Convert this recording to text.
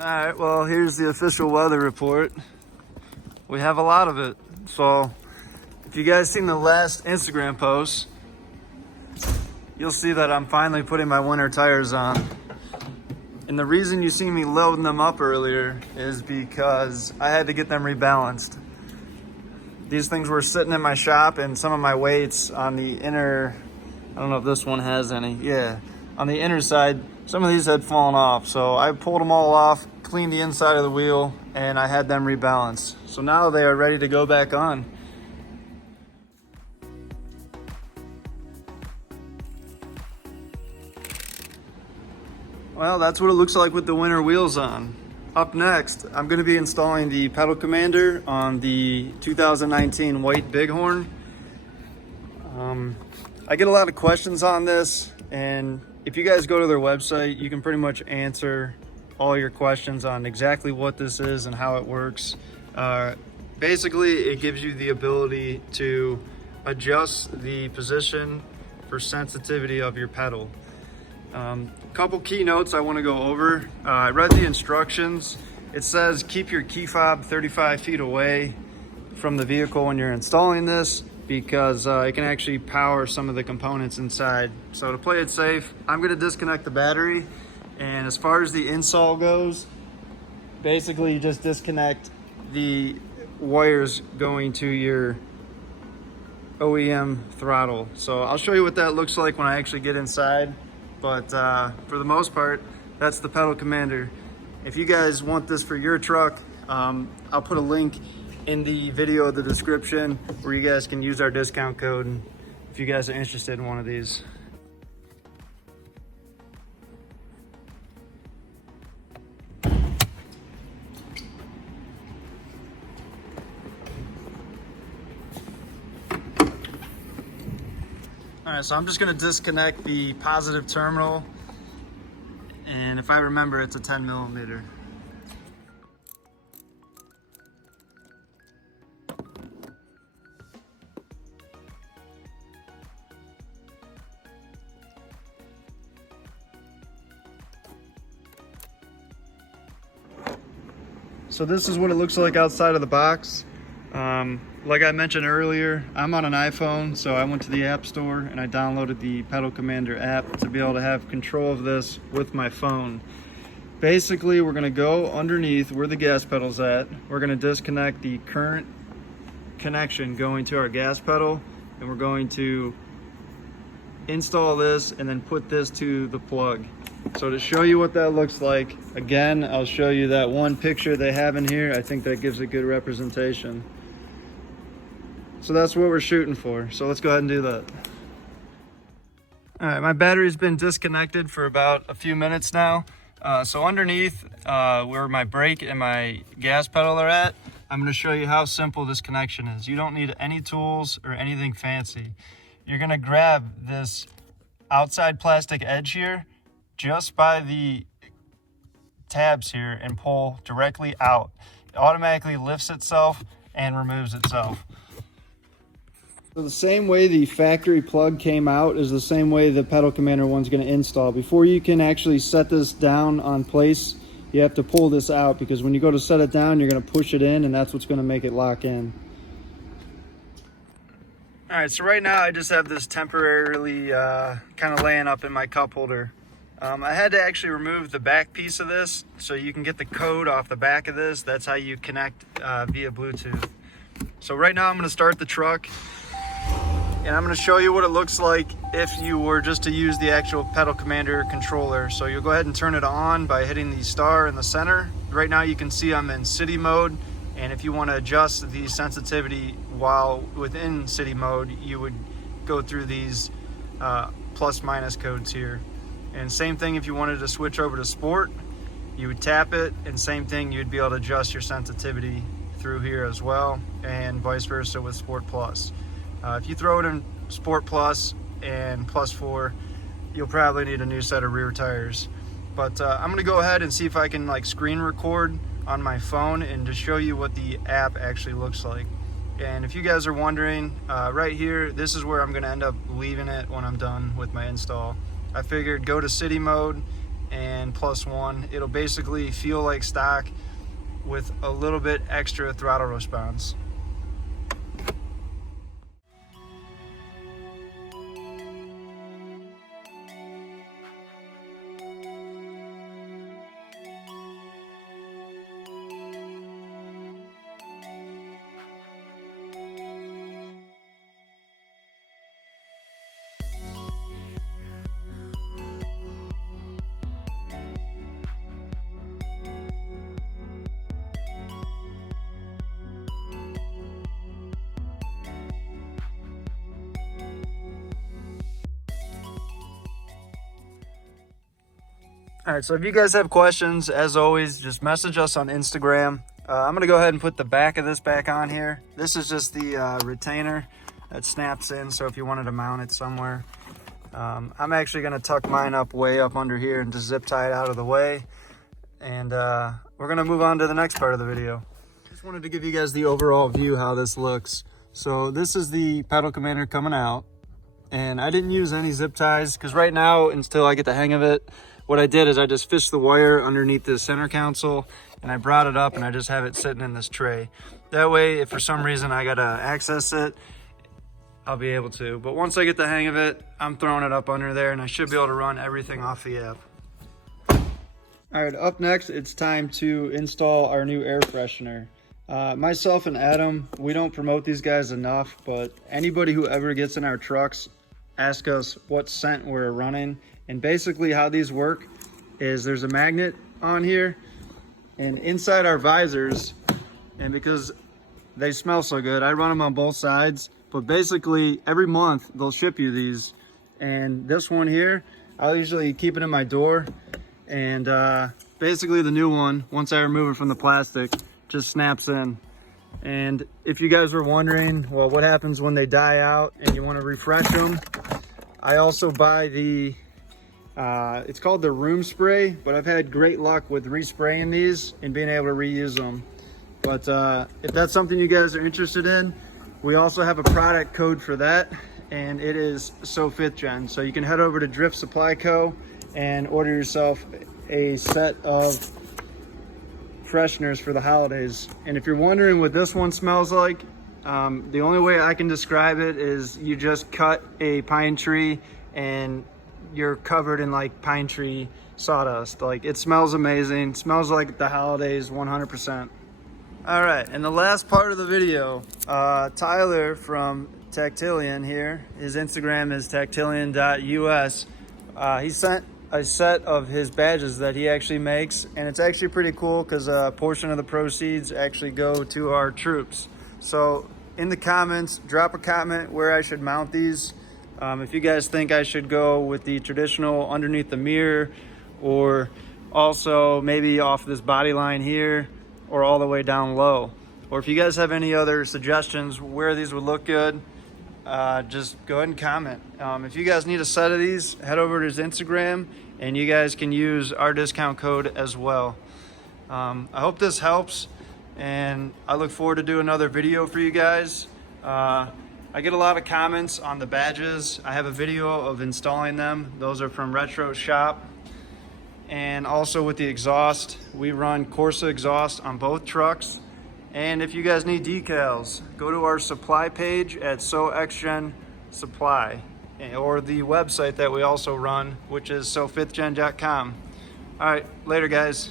All right, well, here's the official weather report. We have a lot of it. So if you guys seen the last Instagram post, you'll see that I'm finally putting my winter tires on. And the reason you see me loading them up earlier is because I had to get them rebalanced. These things were sitting in my shop, and some of my weights on the inner, I don't know if this one has any, yeah, on the inner side, some of these had fallen off. So I pulled them all off, cleaned the inside of the wheel, and I had them rebalanced. So now they are ready to go back on. Well, that's what it looks like with the winter wheels on. Up next, I'm going to be installing the pedal commander on the 2019 white Bighorn. I get a lot of questions on this, and if you guys go to their website, you can pretty much answer all your questions on exactly what this is and how it works. Basically, it gives you the ability to adjust the position for sensitivity of your pedal. Couple key notes I want to go over. I read the instructions. It says keep your key fob 35 feet away from the vehicle when you're installing this, because it can actually power some of the components inside. So to play it safe, I'm going to disconnect the battery. And as far as the install goes, basically you just disconnect the wires going to your OEM throttle. So I'll show you what that looks like when I actually get inside. But for the most part, that's the pedal commander. If you guys want this for your truck, I'll put a link in the video of the description where you guys can use our discount code if you guys are interested in one of these. All right, so I'm just gonna disconnect the positive terminal, and if I remember, it's a 10 millimeter. So this is what it looks like outside of the box. Like I mentioned earlier, I'm on an iPhone, so I went to the App Store and I downloaded the Pedal Commander app to be able to have control of this with my phone. Basically, we're going to go underneath where the gas pedal's at. We're going to disconnect the current connection going to our gas pedal, and we're going to install this and then put this to the plug. So to show you what that looks like, again, I'll show you that one picture they have in here. I think that gives a good representation. So that's what we're shooting for. So let's go ahead and do that. All right, my battery's been disconnected for about a few minutes now. So underneath where my brake and my gas pedal are at, I'm gonna show you how simple this connection is. You don't need any tools or anything fancy. You're gonna grab this outside plastic edge here just by the tabs here and pull directly out. It automatically lifts itself and removes itself. So the same way the factory plug came out is the same way the Pedal Commander one's going to install. Before you can actually set this down on place, you have to pull this out, because when you go to set it down, you're going to push it in, and that's what's going to make it lock in. All right, so right now I just have this temporarily kind of laying up in my cup holder. I had to actually remove the back piece of this so you can get the code off the back of this. That's how you connect via Bluetooth. So right now I'm going to start the truck, and I'm going to show you what it looks like if you were just to use the actual Pedal Commander controller. So you'll go ahead and turn it on by hitting the star in the center. Right now you can see I'm in city mode, and if you want to adjust the sensitivity while within city mode, you would go through these plus minus codes here. And same thing if you wanted to switch over to sport, you would tap it, and same thing, you'd be able to adjust your sensitivity through here as well, and vice versa with Sport Plus. If you throw it in Sport Plus and Plus 4, you'll probably need a new set of rear tires. But I'm gonna go ahead and see if I can like screen record on my phone and to show you what the app actually looks like. And if you guys are wondering, right here, this is where I'm gonna end up leaving it when I'm done with my install. I figured go to city mode and and +1. It'll basically feel like stock with a little bit extra throttle response. All right, so if you guys have questions, as always, just message us on Instagram. I'm gonna go ahead and put the back of this back on here. This is just the retainer that snaps in, so if you wanted to mount it somewhere. I'm actually gonna tuck mine up way up under here and just zip tie it out of the way. And we're gonna move on to the next part of the video. Just wanted to give you guys the overall view how this looks. So this is the pedal commander coming out. And I didn't use any zip ties because right now, until I get the hang of it, what I did is I just fished the wire underneath the center console and I brought it up and I just have it sitting in this tray. That way, if for some reason I gotta access it, I'll be able to. But once I get the hang of it, I'm throwing it up under there and I should be able to run everything off the app. All right, up next, it's time to install our new air freshener. Myself and Adam, we don't promote these guys enough, but anybody who ever gets in our trucks, ask us what scent we're running. And basically how these work is there's a magnet on here and inside our visors, and because they smell so good, I run them on both sides, but basically every month they'll ship you these. And this one here, I'll usually keep it in my door. And basically the new one, once I remove it from the plastic, just snaps in. And if you guys were wondering, well, what happens when they die out and you want to refresh them, I also buy the it's called the room spray, but I've had great luck with respraying these and being able to reuse them. But if that's something you guys are interested in, we also have a product code for that, and it is soXgen. So you can head over to Drift Supply Co. and order yourself a set of fresheners for the holidays. And if you're wondering what this one smells like, the only way I can describe it is you just cut a pine tree and you're covered in like pine tree sawdust. Like, it smells amazing. It smells like the holidays 100%. All right, and the last part of the video, Tyler from Tactilian here, his Instagram is tactilian.us. He sent a set of his badges that he actually makes, and it's actually pretty cool because a portion of the proceeds actually go to our troops. So in the comments, drop a comment where I should mount these. If you guys think I should go with the traditional underneath the mirror, or also maybe off this body line here, or all the way down low. Or if you guys have any other suggestions where these would look good, just go ahead and comment. If you guys need a set of these, head over to his Instagram and you guys can use our discount code as well. I hope this helps, and I look forward to do another video for you guys. I get a lot of comments on the badges. I have a video of installing them. Those are from RetroShop. And also with the exhaust, we run Corsa exhaust on both trucks. And if you guys need decals, go to our supply page at soXgensupply, or the website that we also run, which is sofithgen.com. All right, later guys.